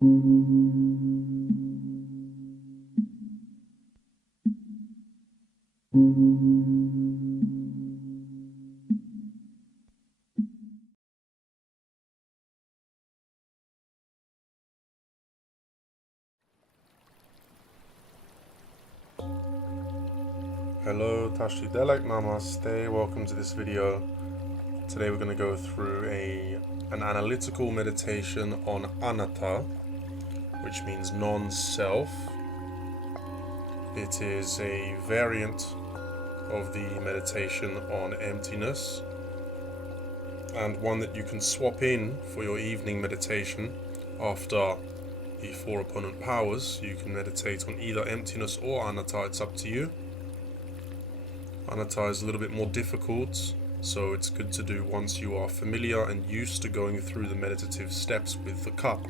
Hello, Tashi Delek, Namaste, welcome to this video. Today we're going to go through an analytical meditation on Anatta, which means non-self. It is a variant of the meditation on emptiness, and one that you can swap in for your evening meditation after the 4 opponent powers. You can meditate on either emptiness or Anatta, it's up to you. Anatta is a little bit more difficult, so it's good to do once you are familiar and used to going through the meditative steps with the cup.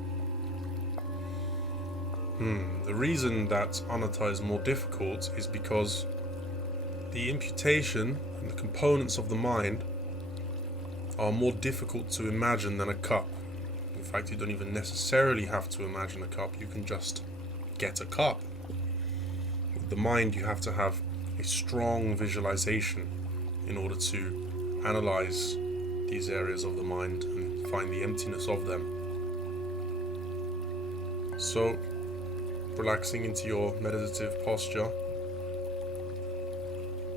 The reason that Anatta is more difficult is because the imputation and the components of the mind are more difficult to imagine than a cup. In fact, you don't even necessarily have to imagine a cup, you can just get a cup. With the mind, you have to have a strong visualization in order to analyze these areas of the mind and find the emptiness of them. So, relaxing into your meditative posture,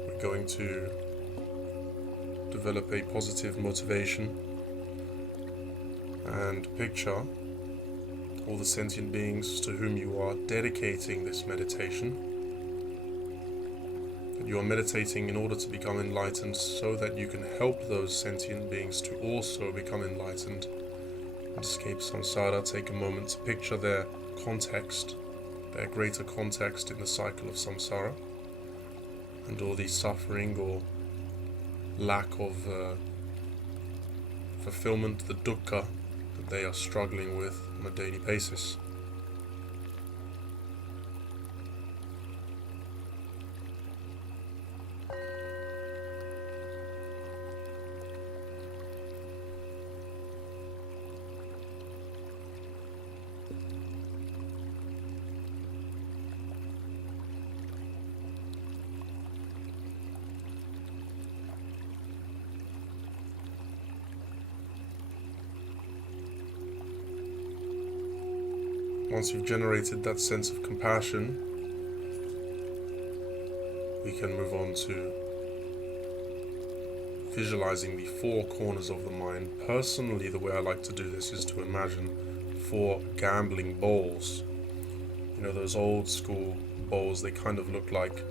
we're going to develop a positive motivation and picture all the sentient beings to whom you are dedicating this meditation. You are meditating in order to become enlightened so that you can help those sentient beings to also become enlightened and escape samsara. Take a moment to picture their context, their greater context in the cycle of samsara, and all the suffering or lack of fulfillment, the dukkha that they are struggling with on a daily basis. Once you've generated that sense of compassion, we can move on to visualizing the 4 corners of the mind. Personally, the way I like to do this is to imagine 4 gambling bowls. You know, those old school bowls, they kind of look like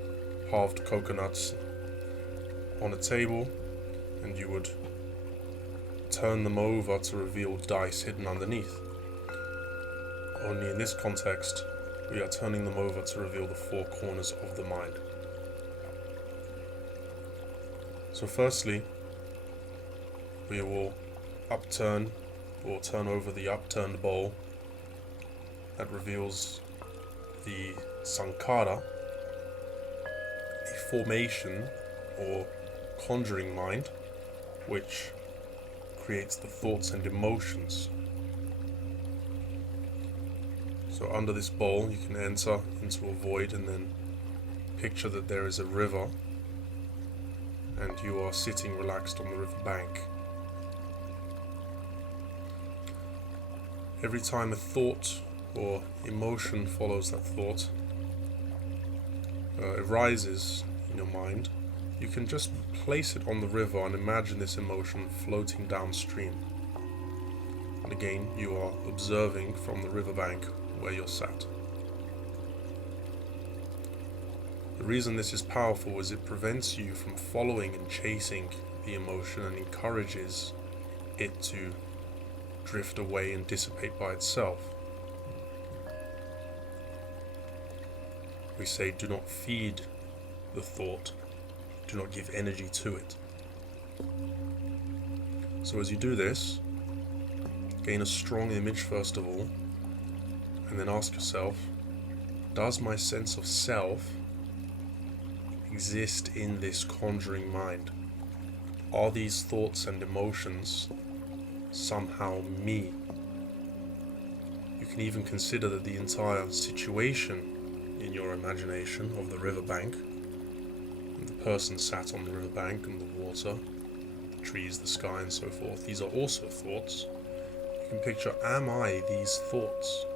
halved coconuts on a table, and you would turn them over to reveal dice hidden underneath. Only in this context, we are turning them over to reveal the 4 corners of the mind. So firstly, we will upturn or turn over the upturned bowl that reveals the sankhara, a formation or conjuring mind which creates the thoughts and emotions. So under this bowl you can enter into a void and then picture that there is a river and you are sitting relaxed on the river bank. Every time a thought or emotion follows that thought, arises in your mind, you can just place it on the river and imagine this emotion floating downstream. And again, you are observing from the riverbank where you're sat. The reason this is powerful is it prevents you from following and chasing the emotion and encourages it to drift away and dissipate by itself. We say, do not feed the thought, do not give energy to it. So as you do this, gain a strong image first of all, and then ask yourself, does my sense of self exist in this conjuring mind? Are these thoughts and emotions somehow me? You can even consider that the entire situation in your imagination of the riverbank, and the person sat on the riverbank, and the water, the trees, the sky, and so forth, these are also thoughts. You can picture, am I these thoughts?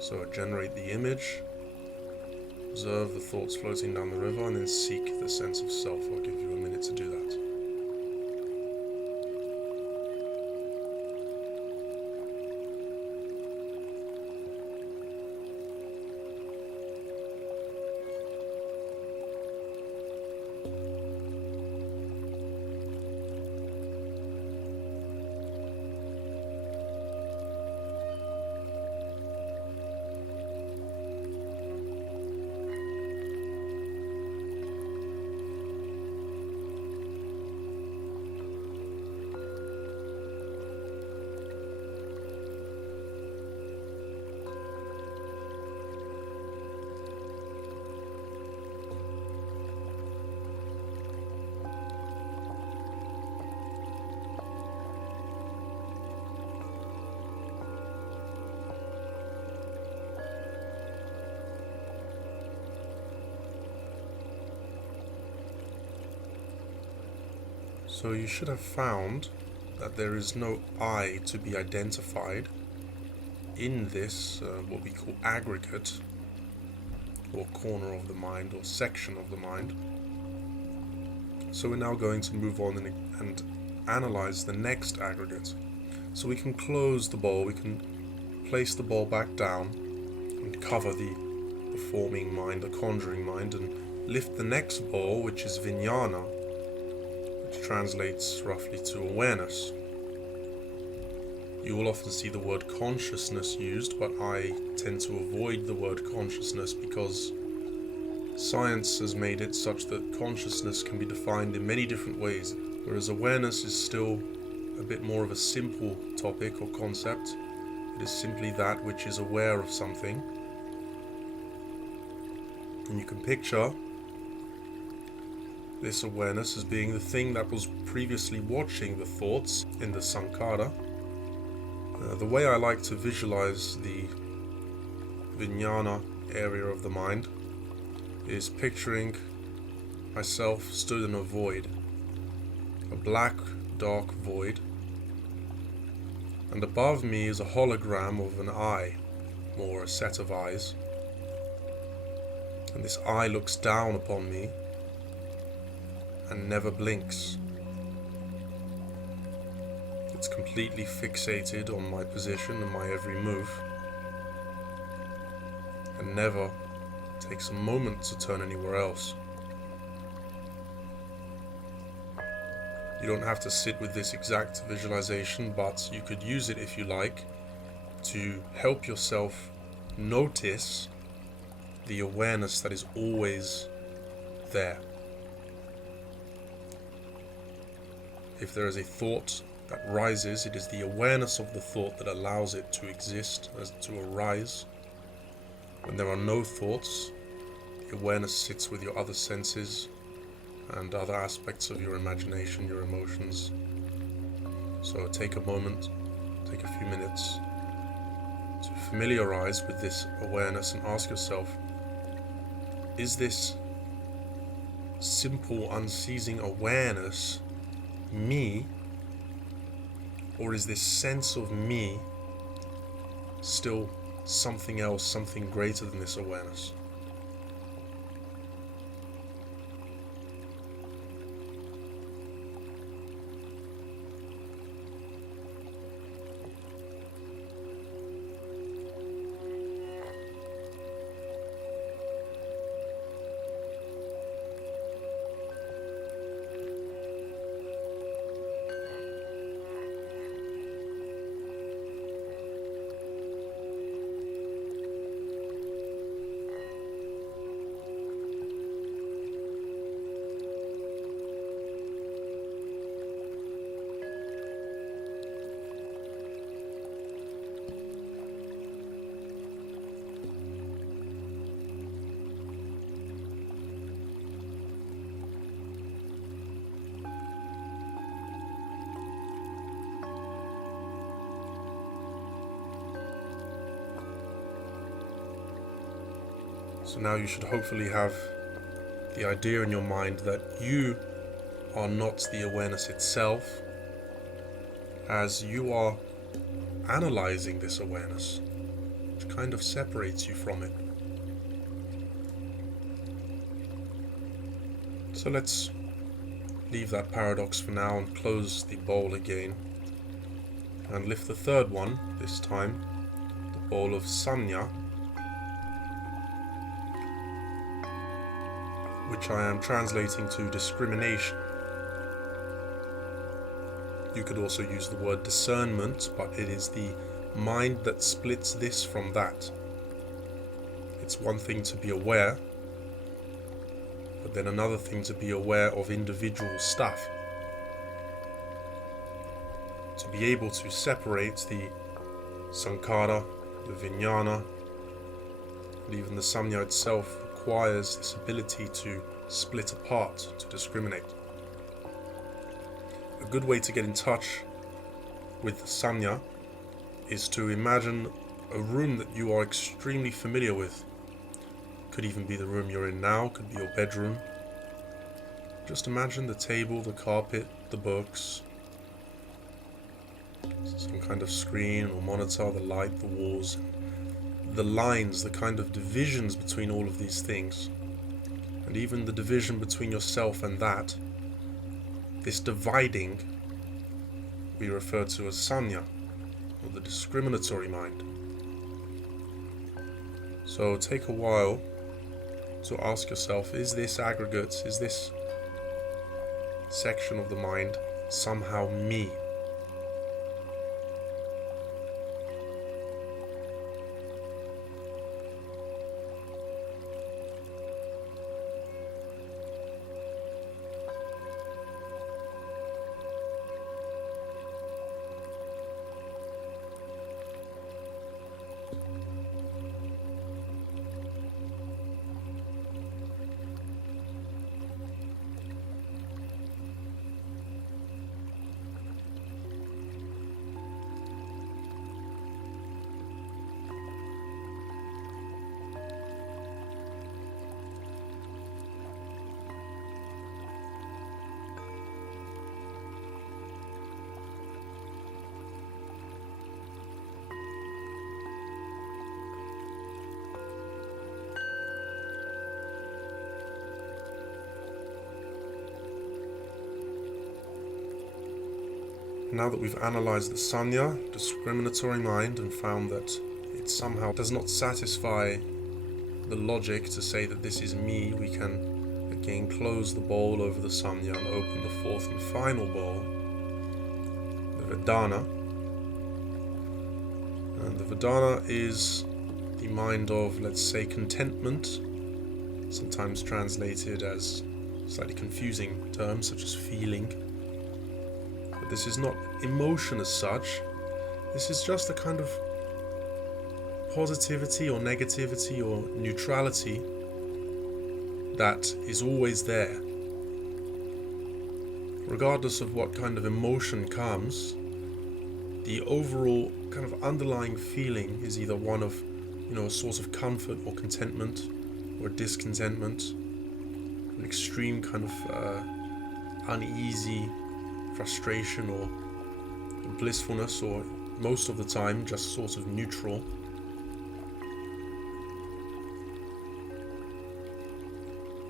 So generate the image, observe the thoughts floating down the river, and then seek the sense of self. I'll give you a minute to do that. So you should have found that there is no I to be identified in this, what we call aggregate, or corner of the mind, or section of the mind. So we're now going to move on and analyze the next aggregate. So we can close the bowl, we can place the bowl back down and cover the forming mind, the conjuring mind, and lift the next bowl, which is vijnana, which translates roughly to awareness. You will often see the word consciousness used, but I tend to avoid the word consciousness because science has made it such that consciousness can be defined in many different ways, whereas awareness is still a bit more of a simple topic or concept. It is simply that which is aware of something. And you can picture this awareness as being the thing that was previously watching the thoughts in the sankhara. The way I like to visualize the vijnana area of the mind is picturing myself stood in a void, a black, dark void, and above me is a hologram of an eye, or a set of eyes, and this eye looks down upon me and never blinks. It's completely fixated on my position and my every move, and never takes a moment to turn anywhere else. You don't have to sit with this exact visualization, but you could use it if you like to help yourself notice the awareness that is always there. If there is a thought that rises, it is the awareness of the thought that allows it to exist, as to arise. When there are no thoughts, the awareness sits with your other senses and other aspects of your imagination, your emotions. So take a moment, take a few minutes to familiarize with this awareness and ask yourself, is this simple, unceasing awareness me, or is this sense of me still something else, something greater than this awareness? So now you should hopefully have the idea in your mind that you are not the awareness itself, as you are analyzing this awareness, which kind of separates you from it. So let's leave that paradox for now and close the bowl again, and lift the third one, this time, the bowl of sanya, which I am translating to discrimination. You could also use the word discernment, but it is the mind that splits this from that. It's one thing to be aware, but then another thing to be aware of individual stuff. To be able to separate the sankhara, the vijnana, and even the samya itself requires this ability to split apart, to discriminate. A good way to get in touch with the samya is to imagine a room that you are extremely familiar with. Could even be the room you're in now, could be your bedroom. Just imagine the table, the carpet, the books, some kind of screen or monitor, the light, the walls, the lines, the kind of divisions between all of these things, and even the division between yourself and that. This dividing we refer to as sanya, or the discriminatory mind. So take a while to ask yourself, is this aggregate, is this section of the mind somehow me? Now that we've analysed the sanya, discriminatory mind, and found that it somehow does not satisfy the logic to say that this is me, we can again close the bowl over the sanya and open the fourth and final bowl, the vedana. And the vedana is the mind of, let's say, contentment, sometimes translated as slightly confusing terms such as feeling. But this is not emotion as such. This is just a kind of positivity or negativity or neutrality that is always there. Regardless of what kind of emotion comes, the overall kind of underlying feeling is either one of, a source of comfort or contentment, or discontentment, an extreme kind of uneasy frustration or blissfulness, or most of the time just sort of neutral.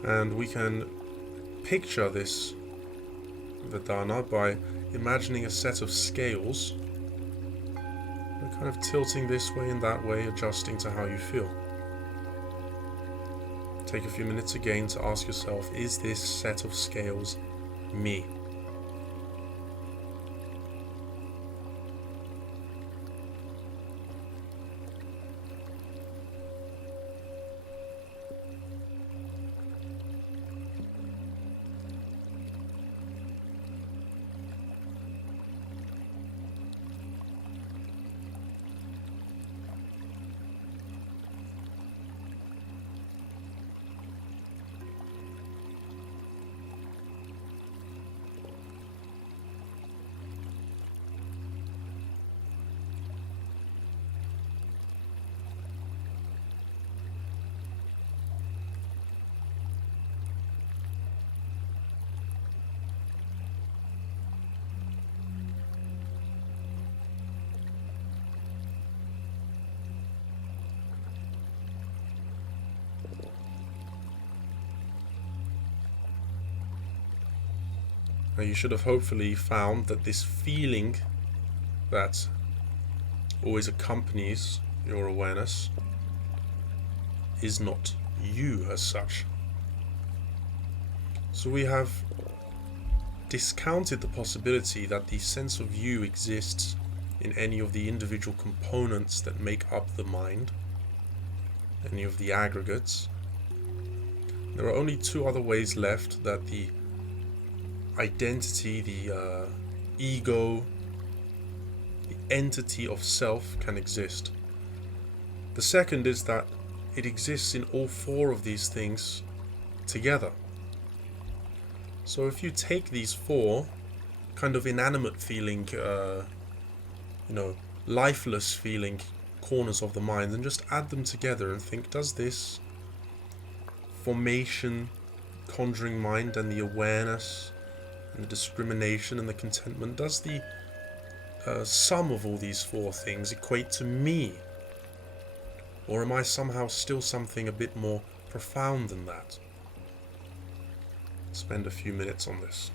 And we can picture this vedana by imagining a set of scales, and kind of tilting this way and that way, adjusting to how you feel. Take a few minutes again to ask yourself, is this set of scales me? Now you should have hopefully found that this feeling that always accompanies your awareness is not you as such. So we have discounted the possibility that the sense of you exists in any of the individual components that make up the mind, any of the aggregates. There are only two other ways left that the identity, the ego, the entity of self can exist. The second is that it exists in all four of these things together. So if you take these four kind of inanimate feeling, lifeless feeling corners of the mind and just add them together and think, does this formation, conjuring mind, and the awareness and the discrimination and the contentment, does the sum of all these four things equate to me? Or am I somehow still something a bit more profound than that? Spend a few minutes on this.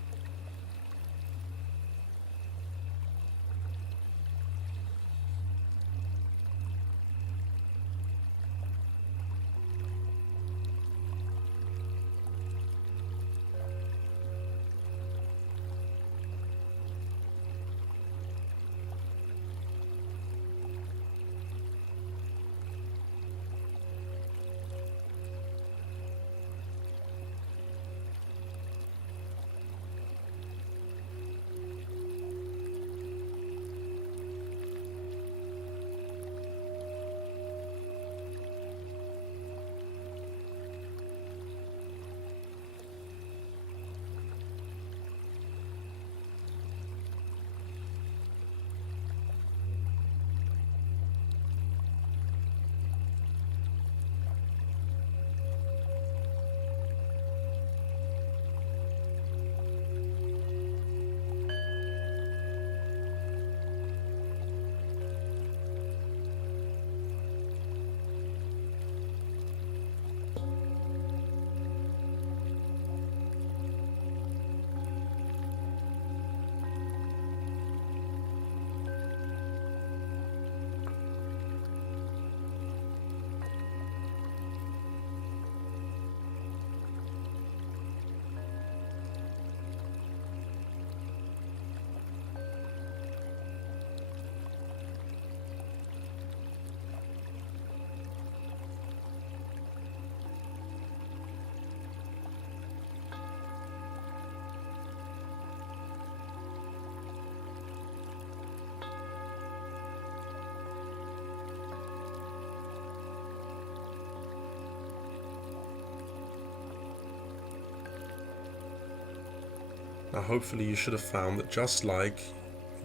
Now hopefully you should have found that just like,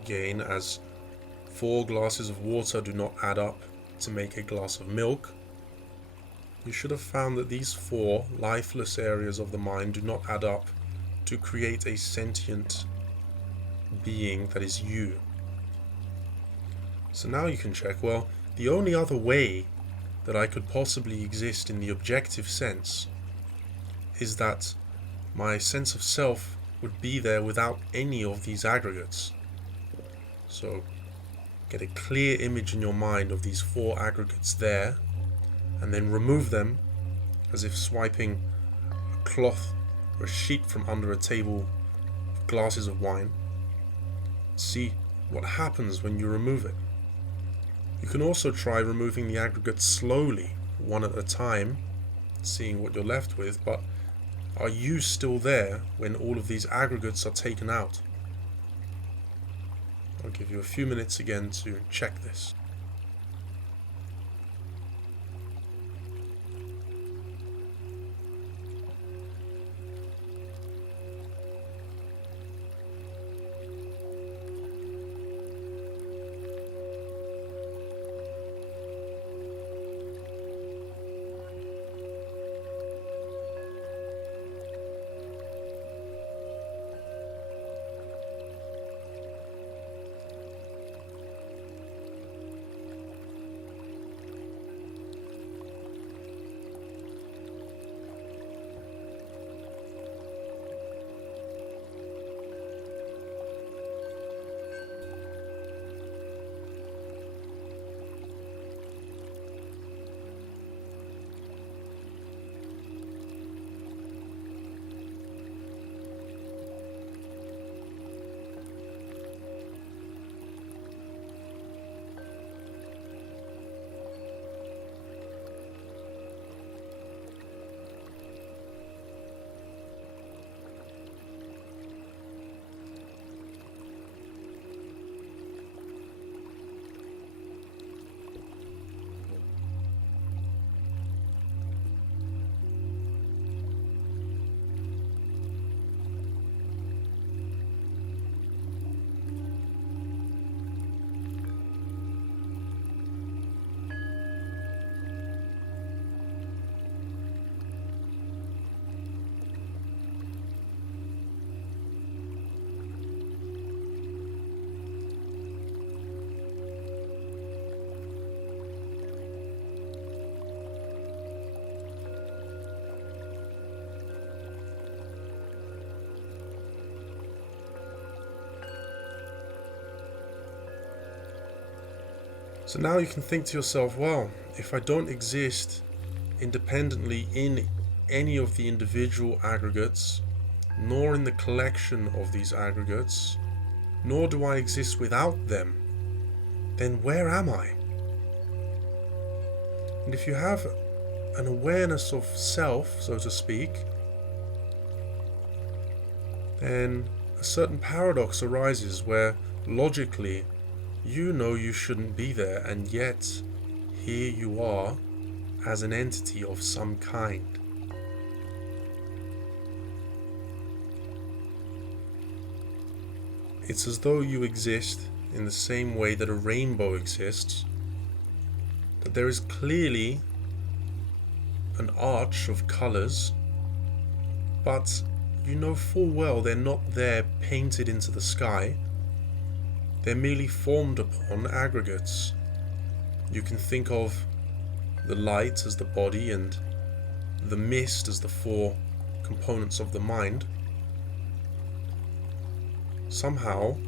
again, as 4 glasses of water do not add up to make a glass of milk, you should have found that these 4 lifeless areas of the mind do not add up to create a sentient being that is you. So now you can check, well, the only other way that I could possibly exist in the objective sense is that my sense of self would be there without any of these aggregates. So get a clear image in your mind of these 4 aggregates there, and then remove them as if swiping a cloth or a sheet from under a table of glasses of wine. See what happens when you remove it. You can also try removing the aggregates slowly, one at a time, seeing what you're left with, but are you still there when all of these aggregates are taken out? I'll give you a few minutes again to check this. So now you can think to yourself, well, if I don't exist independently in any of the individual aggregates, nor in the collection of these aggregates, nor do I exist without them, then where am I? And if you have an awareness of self, so to speak, then a certain paradox arises where logically you know you shouldn't be there, and yet here you are as an entity of some kind. It's as though you exist in the same way that a rainbow exists, that there is clearly an arch of colours, but you know full well they're not there painted into the sky. They're merely formed upon aggregates. You can think of the light as the body and the mist as the four components of the mind. Somehow,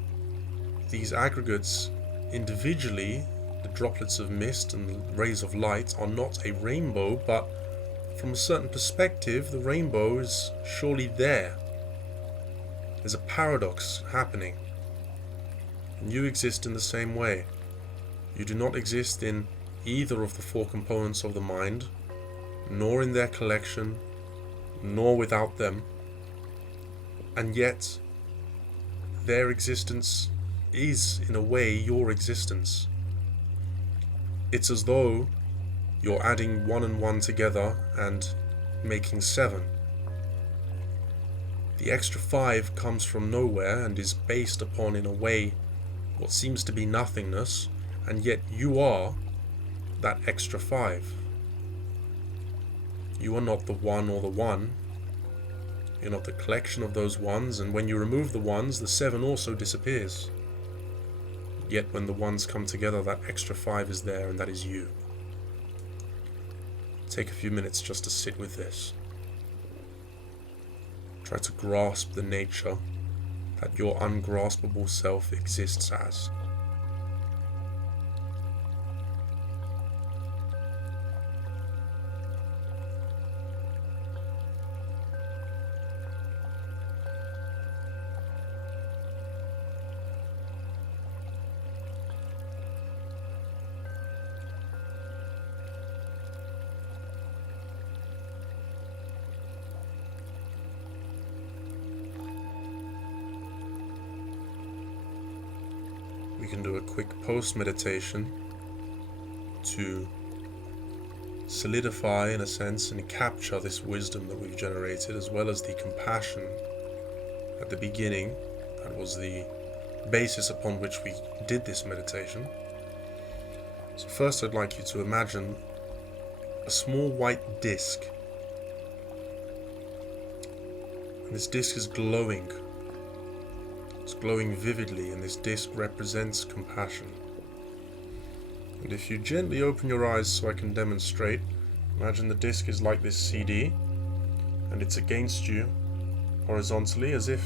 these aggregates individually, the droplets of mist and the rays of light, are not a rainbow, but from a certain perspective, the rainbow is surely there. There's a paradox happening. And you exist in the same way. You do not exist in either of the four components of the mind, nor in their collection, nor without them. And yet, their existence is, in a way, your existence. It's as though you're adding 1 and 1 together and making 7. The extra 5 comes from nowhere and is based upon, in a way, what seems to be nothingness, and yet you are that extra 5. You are not the 1 or the 1. You're not the collection of those 1s, and when you remove the 1s, the 7 also disappears. Yet when the 1s come together, that extra 5 is there, and that is you. Take a few minutes just to sit with this. Try to grasp the nature that your ungraspable self exists as. We can do a quick post-meditation to solidify, in a sense, and capture this wisdom that we've generated, as well as the compassion at the beginning. That was the basis upon which we did this meditation. So first I'd like you to imagine a small white disc. And this disc is glowing. It's glowing vividly, and this disc represents compassion. And if you gently open your eyes so I can demonstrate, imagine the disc is like this CD, and it's against you horizontally, as if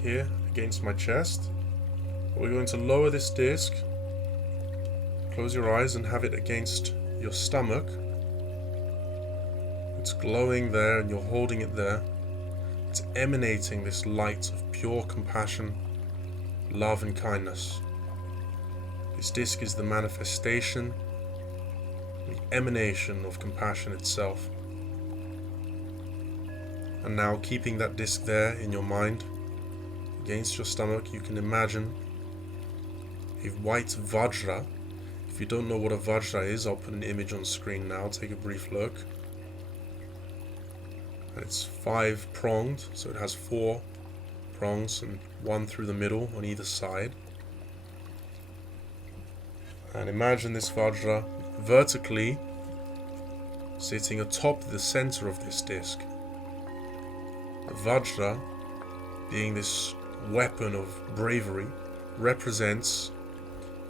here against my chest. We're going to lower this disc, close your eyes, and have it against your stomach. It's glowing there, and you're holding it there. It's emanating this light of pure compassion, love and kindness. This disc is the manifestation, the emanation of compassion itself. And now, keeping that disc there in your mind, against your stomach, you can imagine a white vajra. If you don't know what a vajra is, I'll put an image on screen now. Take a brief look. And it's 5-pronged, so it has 4 prongs and 1 through the middle on either side. And imagine this vajra vertically sitting atop the center of this disc. The vajra, being this weapon of bravery, represents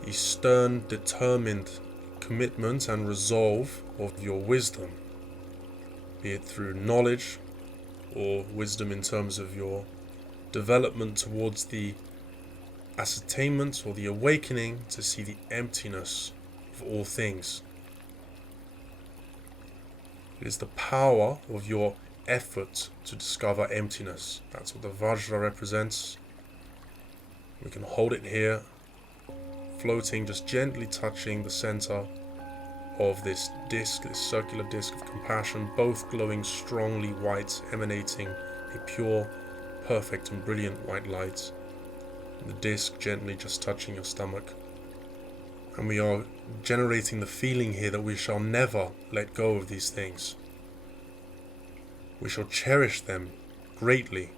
the stern, determined commitment and resolve of your wisdom, be it through knowledge or wisdom in terms of your development towards the ascertainment or the awakening to see the emptiness of all things. It is the power of your effort to discover emptiness. That's what the Vajra represents. We can hold it here, floating, just gently touching the center of this disc, this circular disc of compassion, both glowing strongly white, emanating a pure, perfect and brilliant white light. The disc gently just touching your stomach. And we are generating the feeling here that we shall never let go of these things. We shall cherish them greatly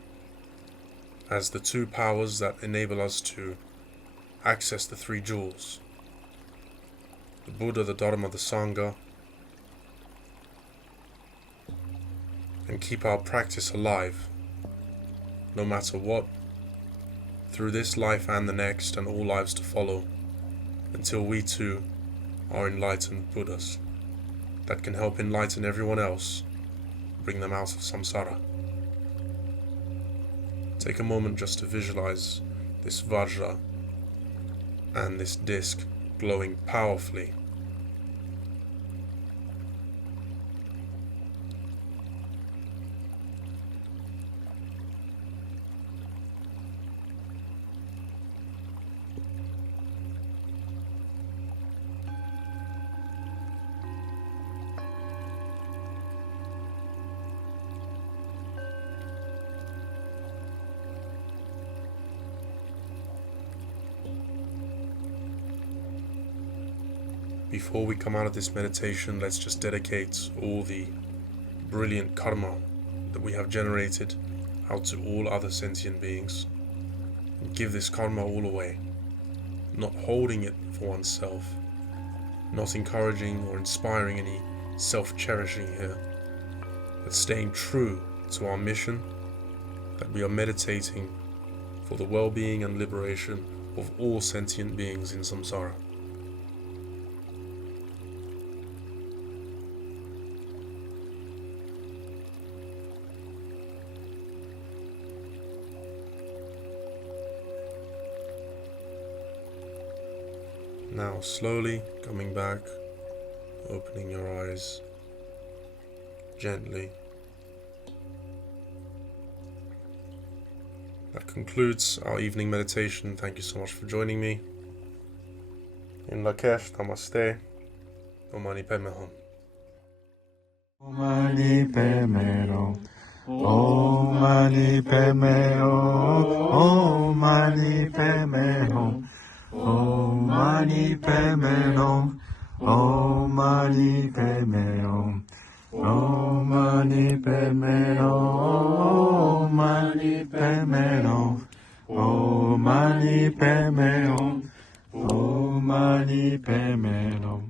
as the two powers that enable us to access the three jewels. The Buddha, the Dharma, the Sangha, and keep our practice alive, no matter what, through this life and the next and all lives to follow, until we too are enlightened Buddhas that can help enlighten everyone else, bring them out of samsara. Take a moment just to visualize this Vajra and this disc glowing powerfully. Before we come out of this meditation, let's just dedicate all the brilliant karma that we have generated out to all other sentient beings. And give this karma all away, not holding it for oneself, not encouraging or inspiring any self-cherishing here, but staying true to our mission that we are meditating for the well-being and liberation of all sentient beings in samsara. Now slowly coming back, opening your eyes gently. That concludes our evening meditation. Thank you so much for joining me. In Lakesh, Namaste. Om Mani Pedme Hom. Om Mani Pedme Hom. Om Mani Pedme Hom. Om Mani Pedme Hom. Om Mani Pedme Hom. Om Mani Pedme Hom. Om Mani Pedme Hom. Om Mani Pedme Hom. Om Mani Pedme Hom. Om Mani Pedme Hom.